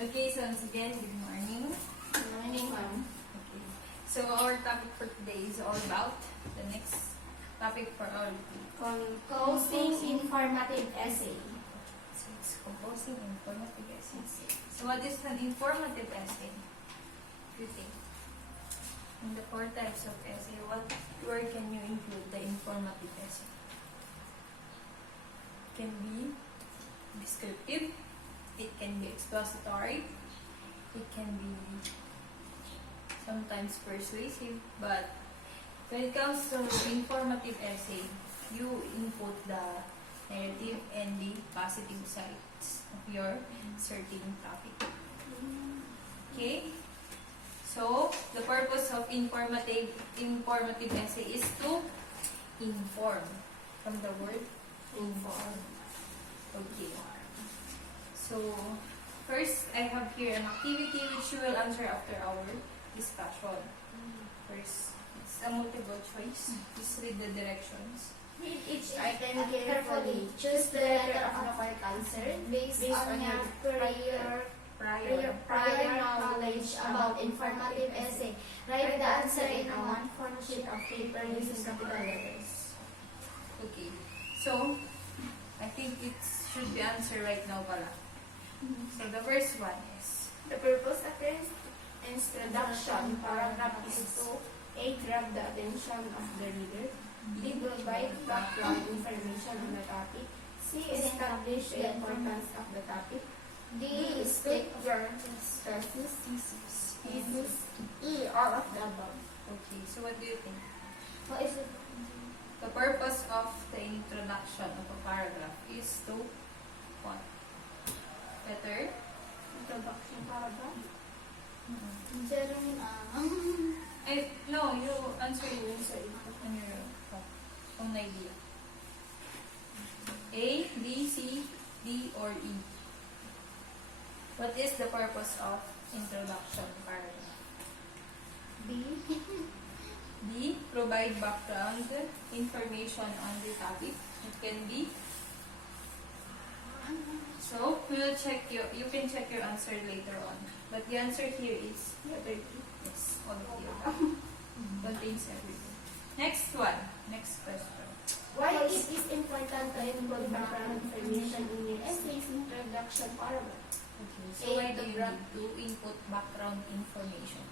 Okay, so once again, good morning. Good morning, ma'am. Okay. So our topic for today is all about the next topic for all. Composing informative essay. So it's composing informative essay. So what is an informative essay? You think? In the 4 types of essay, where can you include the informative essay? It can be descriptive. It can be expository. It can be sometimes persuasive. But when it comes to informative essay, you input the narrative and the positive sides of your certain topic. Okay? So, the purpose of informative essay is to inform. From the word inform. Okay. So, first, I have here an activity which you will answer after our discussion. First, it's a multiple choice. Please read the directions. Read each item carefully. Choose the letter of the correct answer based on your prior knowledge about informative essay. Write the answer in a one-fourth sheet of paper using capital letters. Okay. So, I think it should be answered right now pala. So, the first one is, The purpose of the introduction paragraph is to A. Grab the attention of the reader. B. Provide background information on the topic. C. Establish the importance of the topic. D. State your stresses. Thesis. E. All of the above. okay, so what do you think? What is it? The purpose of the introduction of a paragraph is to what? Better? Introduction paragraph? No, you answer on your own idea. A, B, C, D, or E? What is the purpose of introduction paragraph? B. B, provide background information on the topic. It can be. So, we'll check you can check your answer later on. But the answer here is letter D. It's all of the above. Contains everything. Next one. Next question. Why it is important to include background information in your essay's introduction paragraph? Okay. So, why do you need to input background information?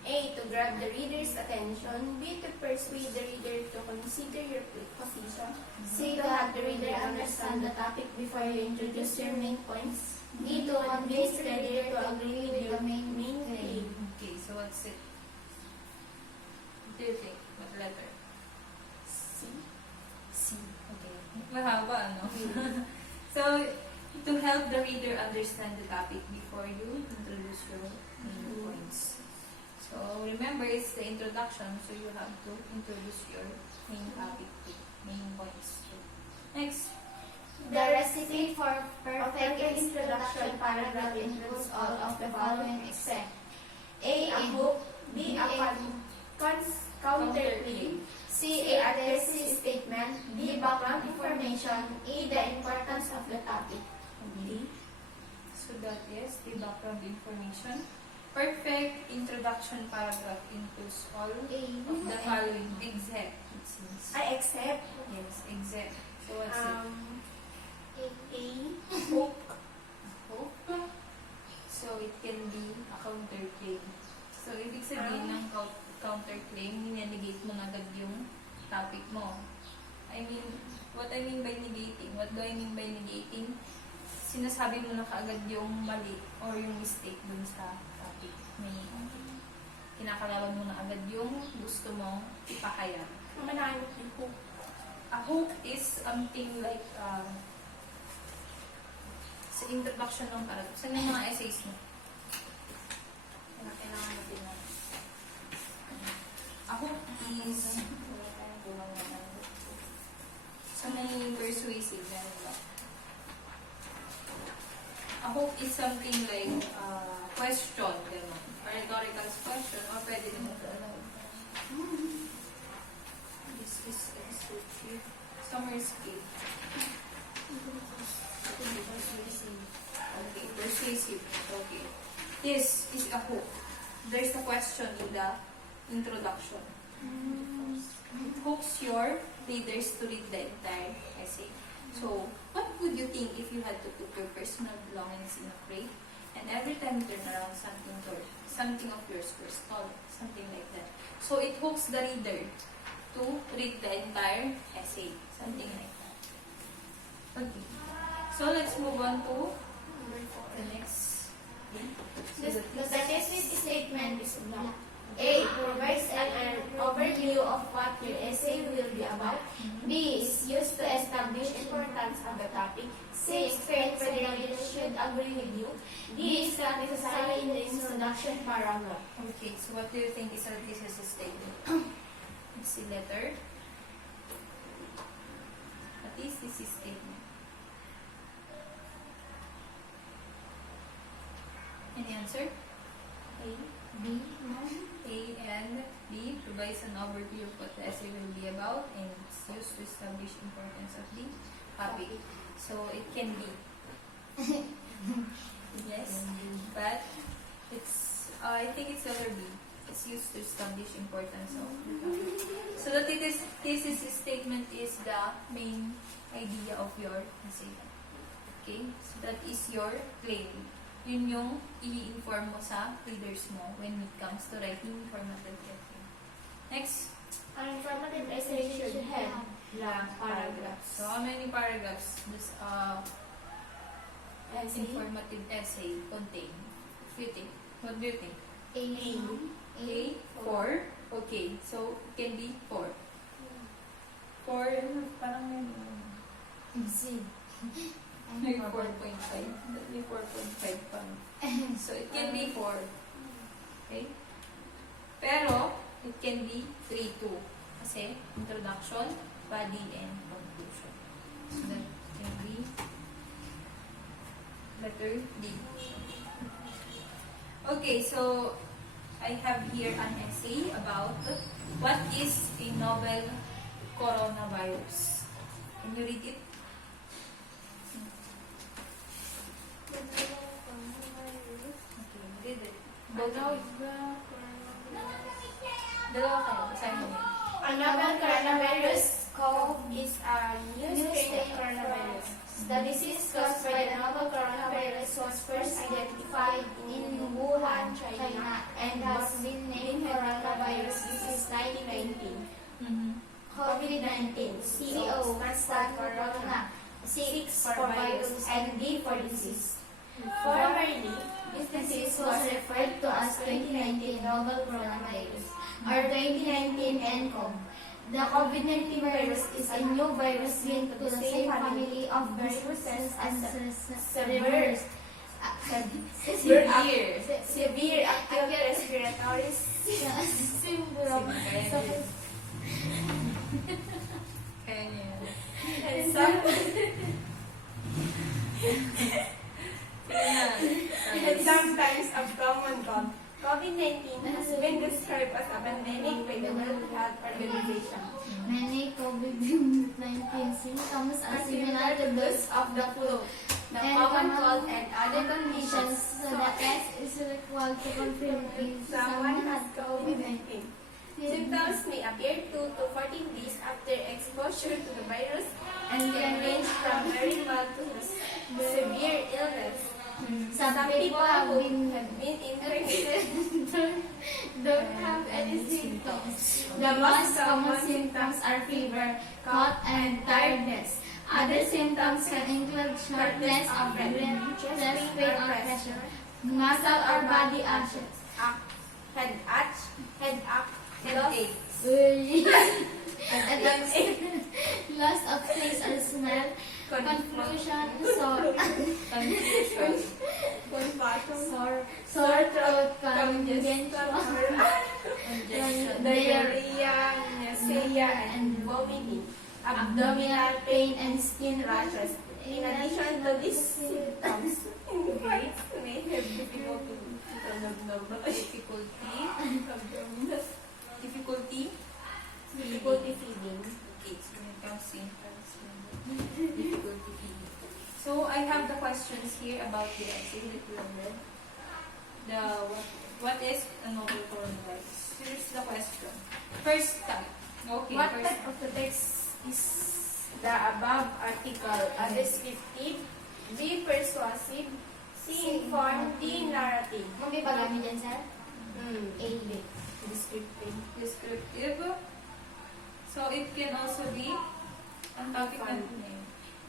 A. To grab the reader's attention. B. To persuade the reader to consider your position. C. To have the reader understand the topic before you introduce your main points. D. To convince the reader to agree with your main claim. Okay, so what's it? What do you think? What letter? C. C. Okay. Mahaba, no? So, to help the reader understand the topic before you introduce your main points. So, remember, it's the introduction, so you have to introduce your main topic too, main points too. Next. The recipe for perfect introduction paragraph includes all of the following except A. A hook. B. A counterclaim. C. A thesis statement. D. Background information. E. The importance of the topic. D. So that is the background information. Perfect introduction paragraph includes all of the following except. It seems. I accept. Yes, except. So what's it? A. Hook. Hope. So it can be a counterclaim. So ibig sabihin ng counterclaim, ninenegate mo na agad yung topic mo. What I mean by negating? What do I mean by negating? Sinasabi mo na kaagad yung mali or yung mistake dun sa topic. May kinakalaban mo na agad yung gusto mong ipahayag. Manahimik yung hook. A hook is something like sa introduction ng paragraph. Saan yung mga essays mo? Kailangan natin na. A hook is sa may persuasive na ba? A hook is something like question, gano'n. Or rhetorical question, or pwede naman ito. This is descriptive. Summary skill. Okay. persuasive. Okay. This is a hook. There's a question in the introduction. It hooks your readers to read the entire essay. So, what would you think if you had to put your personal belongings in a crate, and every time you turn around, something of yours were stolen, something like that. So, it hooks the reader to read the entire essay, something like that. Okay. So, let's move on to the next thing. The thesis statement is blank. A. Provides an overview of what your essay will be about. B. Is used to establish importance of the topic. C. Explain whether the reader should agree with you. D. Is not necessary in the introduction paragraph. Okay, so what do you think is a thesis statement? It's the letter. What is this statement? Any answer? A. B. A and B provides an overview of what the essay will be about, and it's used to establish importance of the topic. So it can be yes, but it's I think it's letter B. It's used to establish importance of the topic. So the thesis statement is the main idea of your essay. Okay, so that is your claim. Yun yung i-inform mo sa readers mo when it comes to writing informative essay. Next. An informative essay should have blank paragraphs. So, how many paragraphs does Essay. informative essay contain? What do you think? What do you think? A. A? 4? Okay, so it can be 4. 4, parang C. may 4.5. May 4.5 pa. So, it can be 4. Okay? Pero, it can be 3-2. Kasi, introduction, body, and conclusion. So, that can be letter D. Okay, so, I have here an essay about what is a novel coronavirus. Can you read it? Okay, read it. Dalawa kayo, basahin mo yun. A novel coronavirus CoV is a new strain of coronavirus. The disease caused by the novel coronavirus was first identified in Wuhan, China, and has been named coronavirus disease 1919. COVID-19, CO stands for corona, C for virus, and D for disease. Formerly, this disease was referred to as 2019 novel coronavirus or 2019 nCoV. The COVID-19 virus is a new virus linked to the same family of viruses as severe acute respiratory syndrome. Kaya niya yan. And some and sometimes a common cold. COVID-19 has been described as a pandemic by the World Health Organization. Many COVID-19 symptoms are similar to those of the flu, the common cold, and other conditions. so the test is required to confirm if Someone has COVID-19. Symptoms may appear 2 to 14 days after exposure to the virus and can range from very mild to severe illness. Some people who have been infected don't have any symptoms. The most common symptoms are fever, cough, and tiredness. Other symptoms can include shortness of breath, chest pain or pressure, muscle or body ashes. headache, Loss of taste or smell, confusion, sore throat, congestion, diarrhea, nausea, and vomiting, abdominal pain, and skin rashes. In addition to these symptoms, individuals may have difficulty feeding. Okay, so when it comes to symptoms, difficulty feeding. So So I have the questions here about the essay that we have read. What is a novel coronavirus? Here's the question. First type. Okay, What first type of the text is the above article? A descriptive, B. Persuasive, C. Informed, D. Narrative. Magbibag kami dyan, sir? A. B. Descriptive. descriptive. So it can also be ang topic natin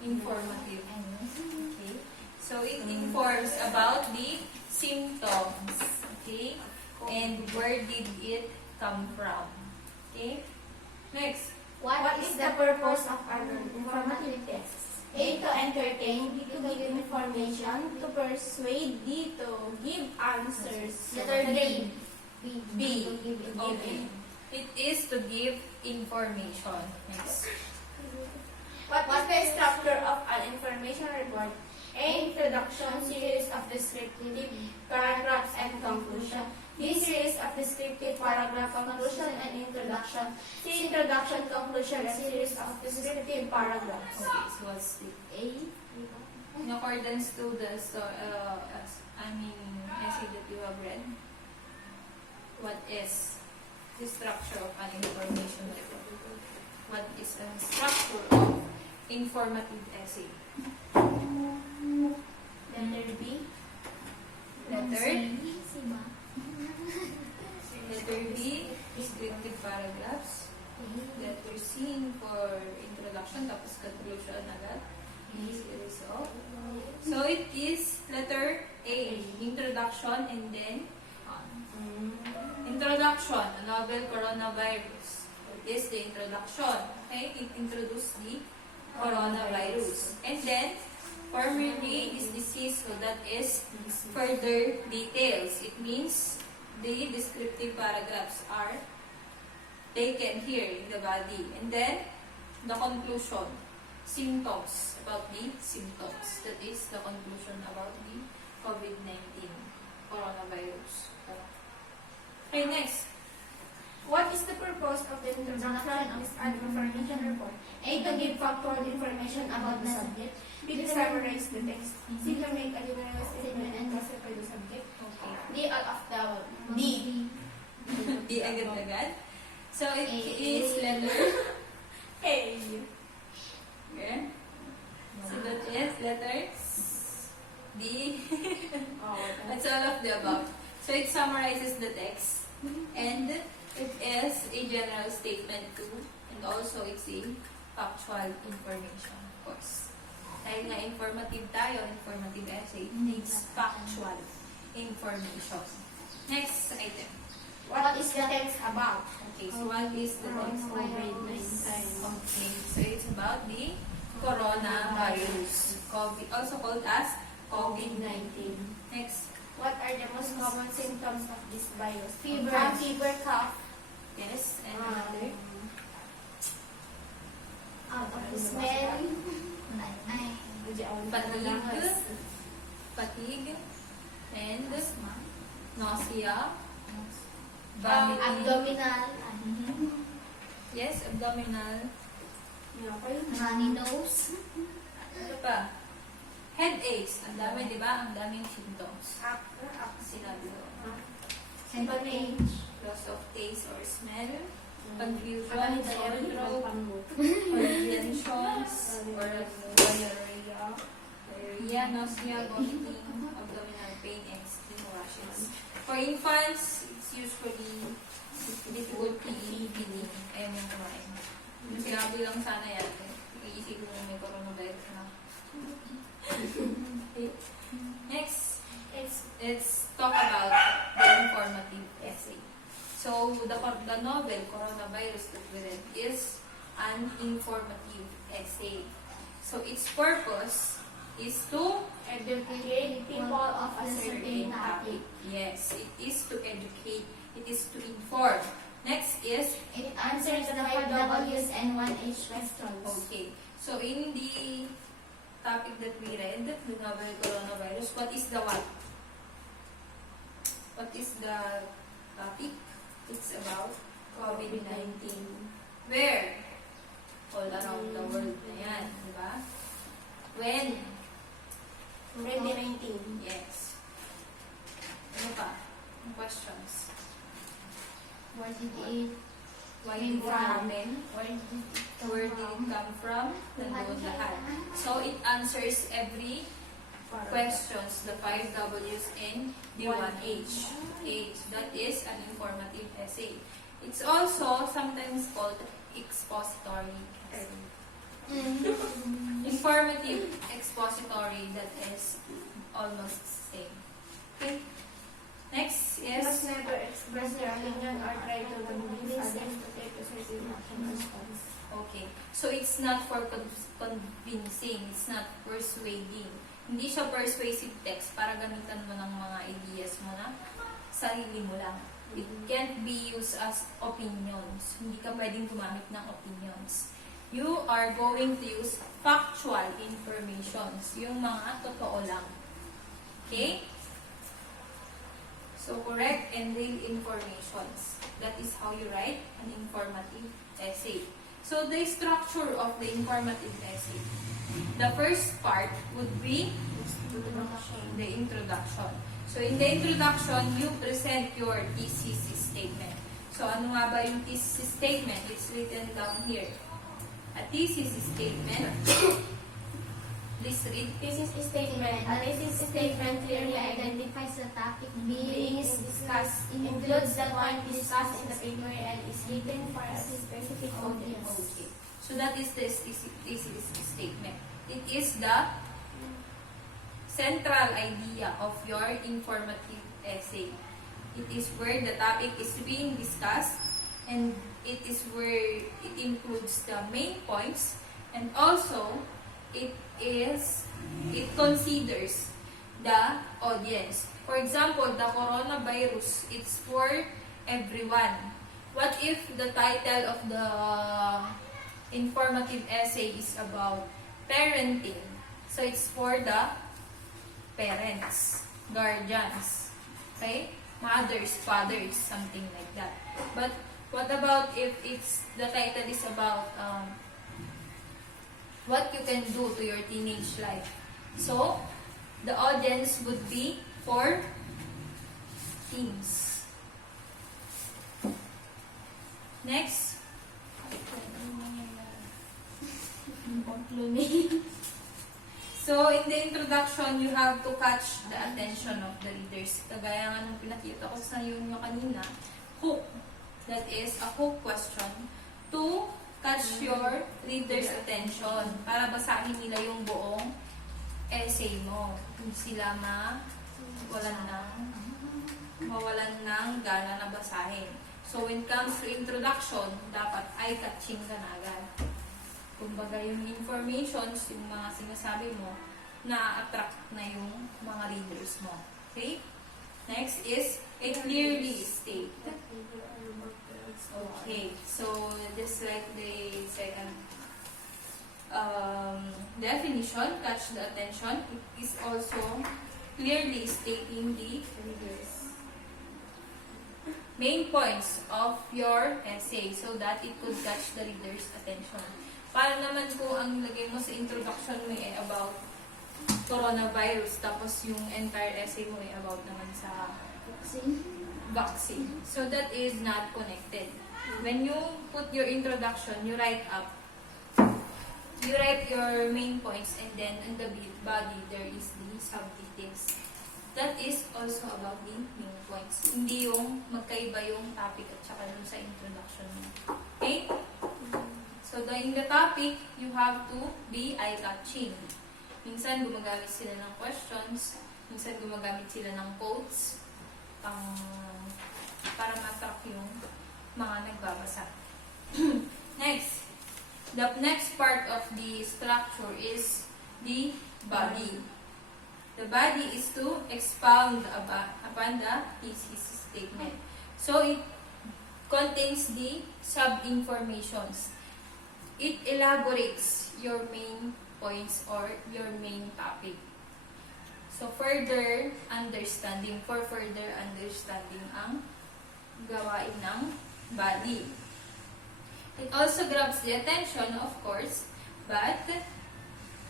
informative. Okay. So it informs about the symptoms. Okay. And where did it come from? Okay. Next. What is the purpose of an informative text? A. To entertain, B. To give information, to persuade, D. To give answers. Letter D. B. Okay. It is to give information. Next. What is the structure of an information report? A. Introduction, series of descriptive paragraphs and conclusion. B. Series of descriptive paragraph, conclusion and introduction. C. Introduction, conclusion, and series of descriptive paragraphs. Okay. So what's the A. in accordance to the essay that you have read? What is the structure of an information report? What is a structure of informative essay? Letter B. Letter B, descriptive paragraphs. Letter C for introduction, tapos conclusion agad. So it is letter A, introduction, and then introduction, a novel coronavirus. It is the introduction. Okay, it introduced the coronavirus. And then, formerly is disease, so that is further details. It means the descriptive paragraphs are taken here in the body. And then, the conclusion, symptoms, about the symptoms. That is the conclusion about the COVID-19 coronavirus. Okay, next. What is the purpose of the introduction of an information report? A. To give factual information about the subject. B. To summarize the text. C. To make a general statement and classify the subject. Okay. D. All of the D. D agad-agad. So it is letter A. okay. So that is letter D. That's all of the above. So it summarizes the text. And it is a general statement too. And also it's a factual information, of course. Dahil nga informative tayo, informative essay, it needs factual information. Next item. What is the text about? Okay, so what is the text? COVID-19. Okay, so it's about the coronavirus, COVID, also called as COVID-19. Next. What are the most common symptoms of this virus? Fever. Fever, cough. Yes, and another. Out of The the smell. Fatigue, and nausea, vomiting. Abdominal. Yes, abdominal. Runny nose. Ano pa? Headaches. Ang dami, di ba? Ang daming symptoms. Sinabi ko. Loss of taste or smell. Confusion, sore throat, congestions, or diarrhea, nausea, vomiting, abdominal pain, and skin rashes. For infants, it's usually difficulty feeding and kumain. Sinabi lang sana yan. Iisip mo may coronavirus na. Okay. Next, let's talk about the informative essay. So, the novel Coronavirus that we read is an informative essay. So, its purpose is to Educate people of a certain topic. Yes, it is to educate. It is to inform. Next is, It answers the 5 W's and 1 H questions. okay. So, in the topic that we read, the novel Coronavirus, what is the what? What is the topic? It's about COVID-19. Where? All around the world na yan, di ba? When? 2019. Yes. Ano pa? Ang questions? Where did it Why did it happen? Where did it Where did it come from? Nandun lahat. So, it answers every questions, the 5 W's and the 1 H. Okay, so that is an informative essay. It's also sometimes called expository essay. Informative expository, that is almost same. Okay. Next is Must never express your opinion or try to convince others to take a certain action or stance. okay. So it's not for convincing, it's not persuading. Hindi siya persuasive text para gamitan mo ng mga ideas mo na sarili mo lang. It can't be used as opinions. Hindi ka pwedeng gumamit ng opinions. You are going to use factual informations. Yung mga totoo lang. Okay? So, correct and real informations. That is how you write an informative essay. So, the structure of the informative essay. The first part would be the introduction. So, in the introduction, you present your thesis statement. So, ano nga ba yung thesis statement? It's written down here. A thesis statement. Please read. Thesis statement. A thesis statement clearly identifies the topic being discussed, includes the point discussed in the paper, and is written for a specific audience. Okay. So that is the thesis statement. It is the central idea of your informative essay. It is where the topic is being discussed, and it is where it includes the main points, and also it considers the audience. For example, the coronavirus, it's for everyone. What if the title of the informative essay is about parenting? So it's for the parents, guardians, okay? Mothers, fathers, something like that. But what about if the title is about what you can do to your teenage life? So, the audience would be for teens. Next. So, in the introduction, you have to catch the attention of the readers. Kagaya nga nung pinakita ko sa iyo kanina, hook. That is a hook question to catch your reader's attention para basahin nila yung buong essay mo. Hindi sila mawalan ng gana na basahin. So, when it comes to introduction, dapat eye-catching ka na agad. Kumbaga, yung informations, yung mga sinasabi mo, na-attract na yung mga readers mo. Okay? Next is a clearly state. Okay, so just like the second definition, catch the attention, it is also clearly stating the main points of your essay so that it could catch the reader's attention. Para naman kung ang lagay mo sa introduction mo ay about coronavirus, tapos yung entire essay mo ay about naman sa vaccine. So that is not connected. When you put your introduction, you write your main points, and then in the body, there is the subdetails. That is also about the main points. Hindi yung magkaiba yung topic at saka dun sa introduction mo. Okay? So, in the topic, you have to be eye-catching. Minsan, gumagamit sila ng questions. Minsan, gumagamit sila ng quotes. Para ma-attract yung mga nagbabasa. Next. The next part of the structure is the body. The body is to expound upon the thesis statement. So, it contains the sub-informations. It elaborates your main points or your main topic. So, for further understanding ang gawain ng body. It also grabs the attention, of course, but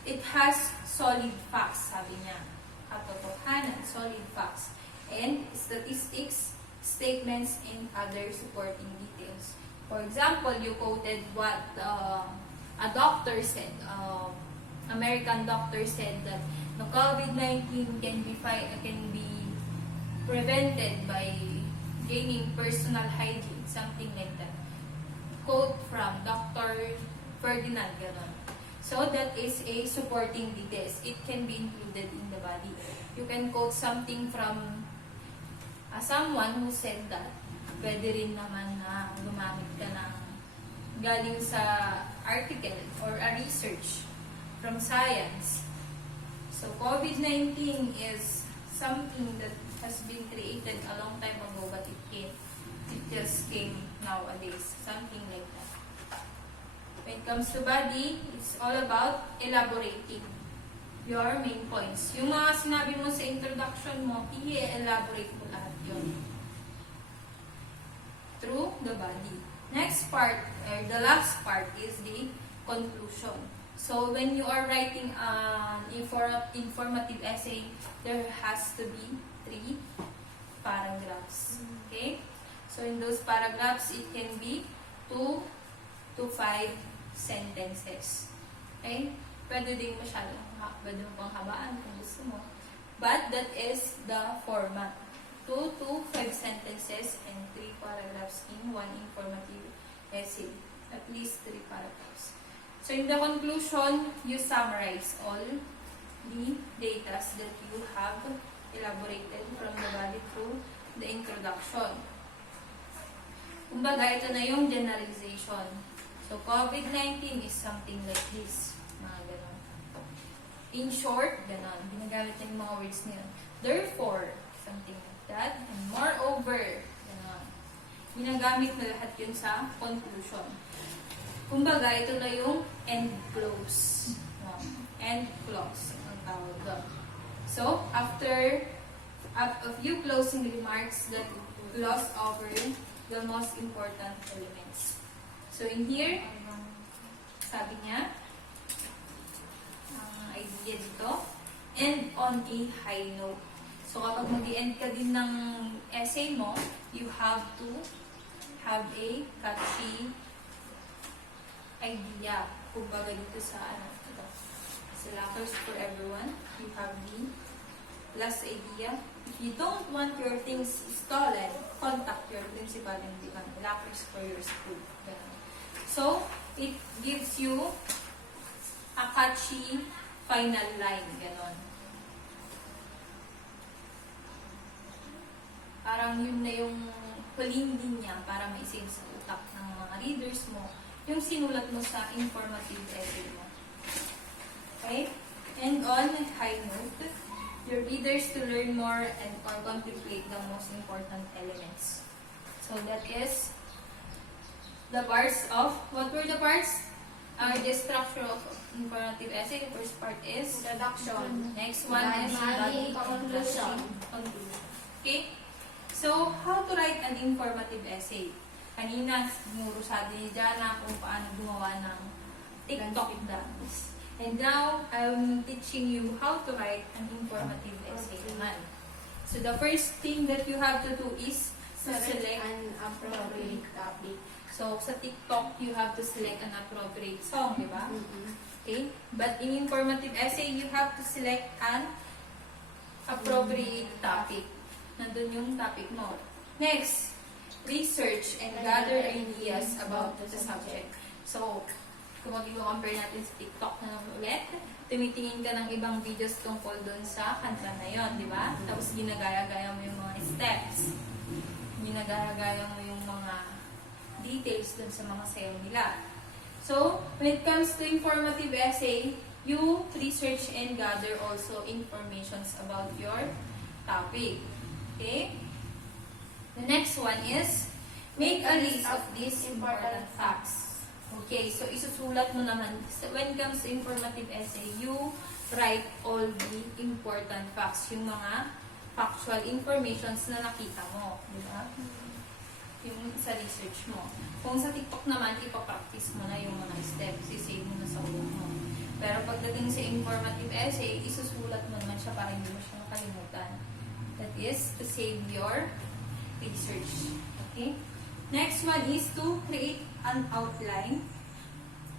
It has solid facts, sabi niya. Katotohanan, solid facts. And statistics, statements, and other supporting details. For example, you quoted what a doctor said. American doctor said that the COVID-19 can be prevented by gaining personal hygiene, something like that. Quote from Dr. Ferdinand, ganon. So that is a supporting details. It can be included in the body. You can quote something from someone who said that. Pwede rin naman na gumamit ka ng galing sa article or a research from science. So COVID-19 is something that has been created a long time ago, but it just came nowadays. Something like that. When it comes to body, it's all about elaborating your main points. Yung mga sinabi mo sa introduction mo, i-elaborate mo lahat yun through the body. Next part, or the last part, is the conclusion. So when you are writing an informative essay, there has to be 3 paragraphs. Okay? So in those paragraphs, it can be 2 to 5 sentences. Okay? Pwede din pwede mo pang habaan kung gusto mo. But that is the format. 2 to 5 sentences and 3 paragraphs in one informative essay. At least 3 paragraphs. So in the conclusion, you summarize all the data that you have elaborated from the body through the introduction. Kumbaga, ito na yung generalization. So, COVID-19 is something like this. Mga ganon. In short, ganon. Ginagamit na yung mga words niya. Therefore, something like that. And moreover, ganon. Ginagamit na lahat yun sa conclusion. Kumbaga, ito na yung end close. End close ang tawag doon. So, after a few closing remarks that gloss over the most important elements. So, in here, sabi niya, idea dito, end on a high note. So, kapag mag-end ka din ng essay mo, you have to have a catchy idea. Kumbaga dito sa ito. Syllabus for everyone. You have the last idea. If you don't want your things stolen, contact your principal and become lockers for your school. So, it gives you a catchy final line. Ganon. Parang yun na yung huling linya para maisave sa utak ng mga readers mo yung sinulat mo sa informative essay mo. Okay? And on a high note, your readers to learn more and or contemplate the most important elements. So that is the parts of, what were the parts? The structure of informative essay. The first part is Introduction. next one is Body, conclusion. Okay? So, how to write an informative essay? Kanina, sinuro sa atin ni Jana kung paano gumawa ng TikTok dance. And now, I'm teaching you how to write an informative essay naman. So, the first thing that you have to do is to select an appropriate topic. So, sa TikTok, you have to select an appropriate song, di ba? Okay? But in informative essay, you have to select an appropriate topic. Nandun yung topic mo. Next, research and gather ideas about the subject. So, kung mag-compare natin sa TikTok na ulit, tumitingin ka ng ibang videos tungkol doon sa kanta na yon, di ba? Tapos ginagaya-gaya mo yung mga steps. Ginagaya-gaya mo yung mga details doon sa mga sayaw nila. So, when it comes to informative essay, you research and gather also informations about your topic. Okay? The next one is, make a list of these important facts. Okay, so isusulat mo naman. So when it comes to informative essay, you write all the important facts, yung mga factual informations na nakita mo. Di ba? Yung sa research mo. Kung sa TikTok naman, ipapractice mo na yung mga steps, isave mo na sa ulo mo. Pero pagdating sa informative essay, isusulat mo naman siya para hindi mo siya makalimutan. That is to save your research. Okay? Next one is to create an outline.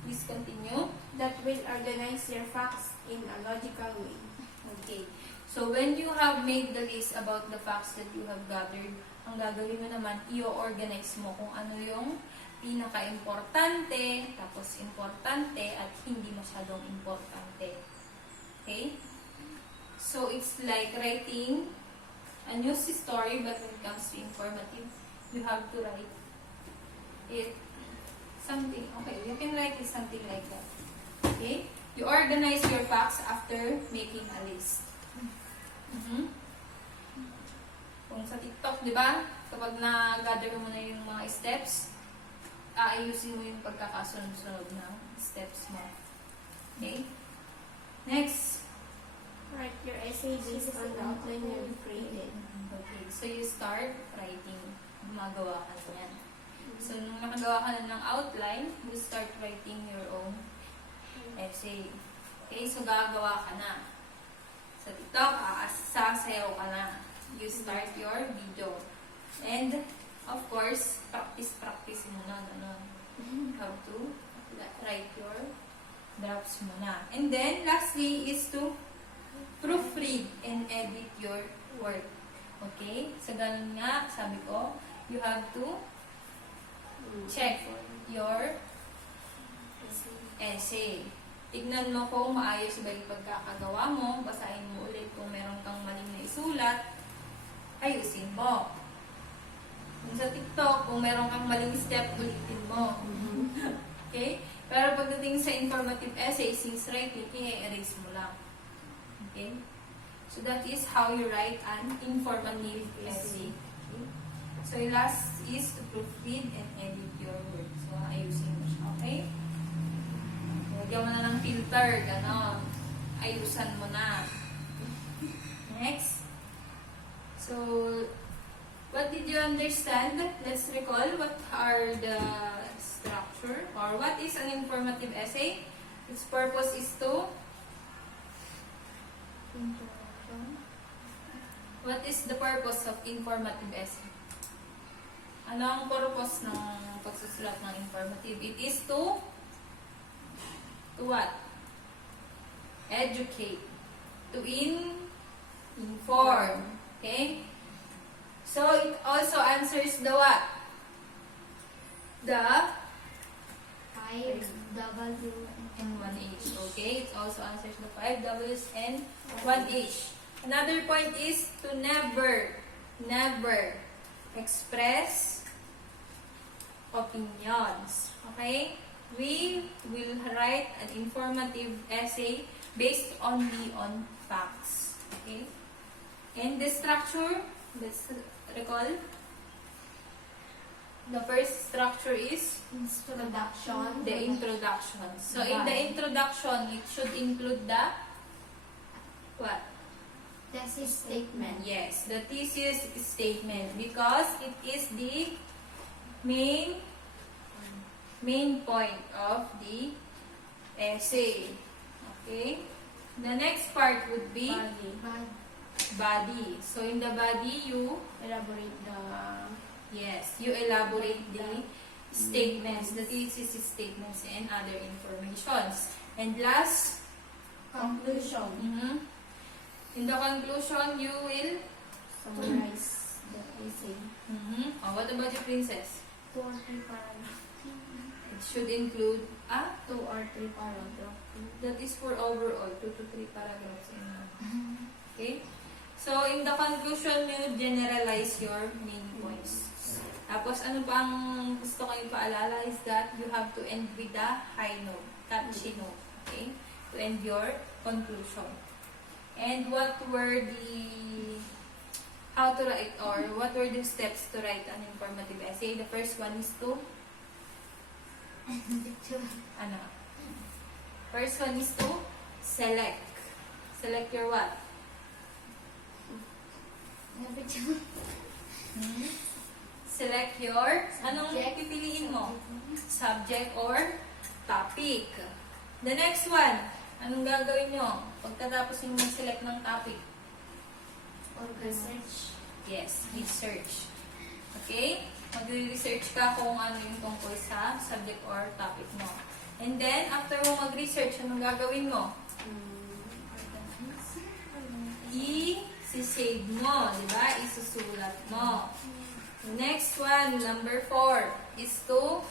Please continue. That will organize your facts in a logical way. Okay. So, when you have made the list about the facts that you have gathered, ang gagawin mo naman, i-organize mo kung ano yung pinaka-importante, tapos importante, at hindi masyadong importante. Okay? So, it's like writing a news story, but when it comes to informative, you have to write it something. Okay, you can write it something like that. Okay? You organize your facts after making a list. Kung sa TikTok, di ba? Kapag na-gather mo na yung mga steps, aayusin mo yung pagkakasunod-sunod ng steps mo. Okay? Next. Write your essay based on the outline you created. Okay, so you start writing. Gumagawa ka na yan. So, nung nakagawa ka na ng outline, you start writing your own essay. Okay, so gagawa ka na. Sa TikTok, sasayaw ka na. You start your video. And, of course, practice muna. How to write your drafts muna. And then, lastly is to proofread and edit your work. Okay? So, ganun nga, sabi ko, you have to check your essay. Tignan mo kung maayos ba yung pagkakagawa mo. Basahin mo ulit kung meron kang maling na isulat. Ayusin mo. Kung sa TikTok, kung meron kang maling step, ulitin mo. Okay? Pero pagdating sa informative essay, since writing, i-erase mo lang. Okay? So that is how you write an informative essay. Okay? So last is to proofread and edit your work. So ayusin mo siya. Okay? Lagyan mo na ng filter, gano'n. Ayusan mo na. Next. So, what did you understand? Let's recall what are the structure or what is an informative essay. Its purpose is to what is the purpose of informative essay? Ano ang purpose ng pagsusulat ng informative? It is to what? Educate. To inform. Okay? So, it also answers the what? The 5W and 1H. Okay? It also answers the 5 W's and 1H. Another point is to never express opinions. Okay? We will write an informative essay based only on facts. Okay? And the structure, let's recall. The first structure is Introduction. the introduction. So, in the introduction, it should include the what? thesis statement. Yes, the thesis statement because it is the main point of the essay. Okay? The next part would be body. So, in the body, you Elaborate the elaborate the statements, the thesis statements, and other informations. And last, conclusion. in the conclusion, you will Summarize the essay. Oh, what about your princess? 2 or 3 paragraphs. It should include 2 or 3 paragraphs. that is for overall 2 to 3 paragraphs. Okay? So, in the conclusion, you generalize your main points. Tapos, ano pa ang gusto ko yung paalala is that you have to end with a high note, catchy note. Okay? To end your conclusion. And what were how to write or what were the steps to write an informative essay? The first one is to First one is to select. Select your what? Select your, anong Subject. pipiliin mo? Subject or topic. The next one, Anong gagawin nyo pagkatapos yung mag-select ng topic? Research. Yes, research. Okay? Mag-research ka kung ano yung tungkol sa subject or topic mo. And then, after mo mag-research, anong gagawin mo? I-save mo, di ba? Isusulat mo. The next one, number 4, is to,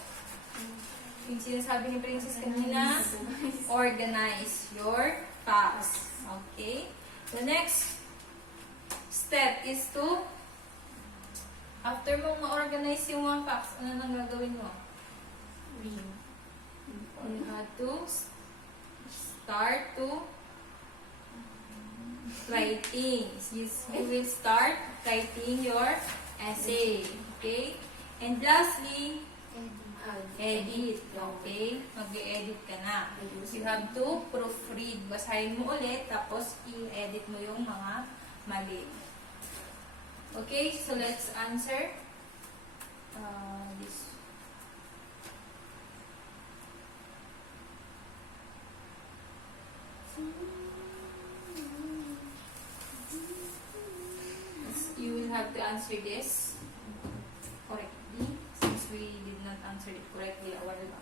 yung sinasabi ni Princess kanina, organize your facts. Okay? The next step is to, after mong ma-organize yung mga facts, ano nang gagawin mo? You have to start to writing. You will start writing your essay. Okay? And lastly, edit. Okay? Mag-edit ka na. You have to proofread. Basahin mo ulit, tapos i-edit mo yung mga mali. Okay? So, let's answer this. You will have to answer this correctly since we did not answer it correctly a while ago.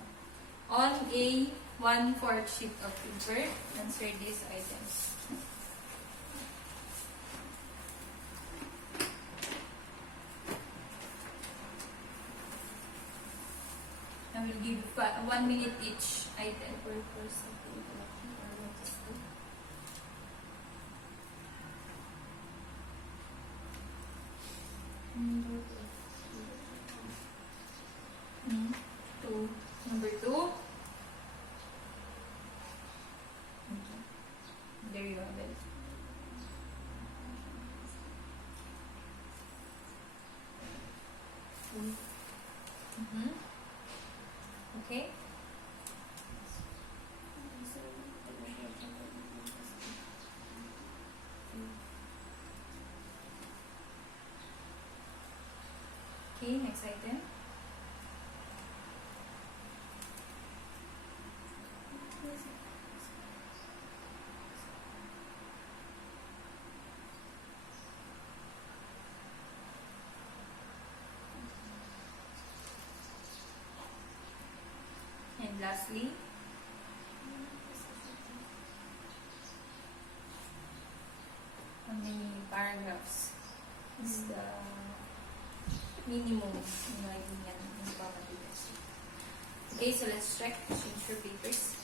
On a 1/4 sheet of paper, answer these items. I will give 1 minute each item. Number 2. There you have it. Okay. Okay, next item. And lastly, how many paragraphs is the minimum in writing yan informative essay? Okay, so let's check. Change your papers.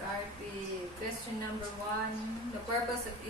Start with question number 1. The purpose of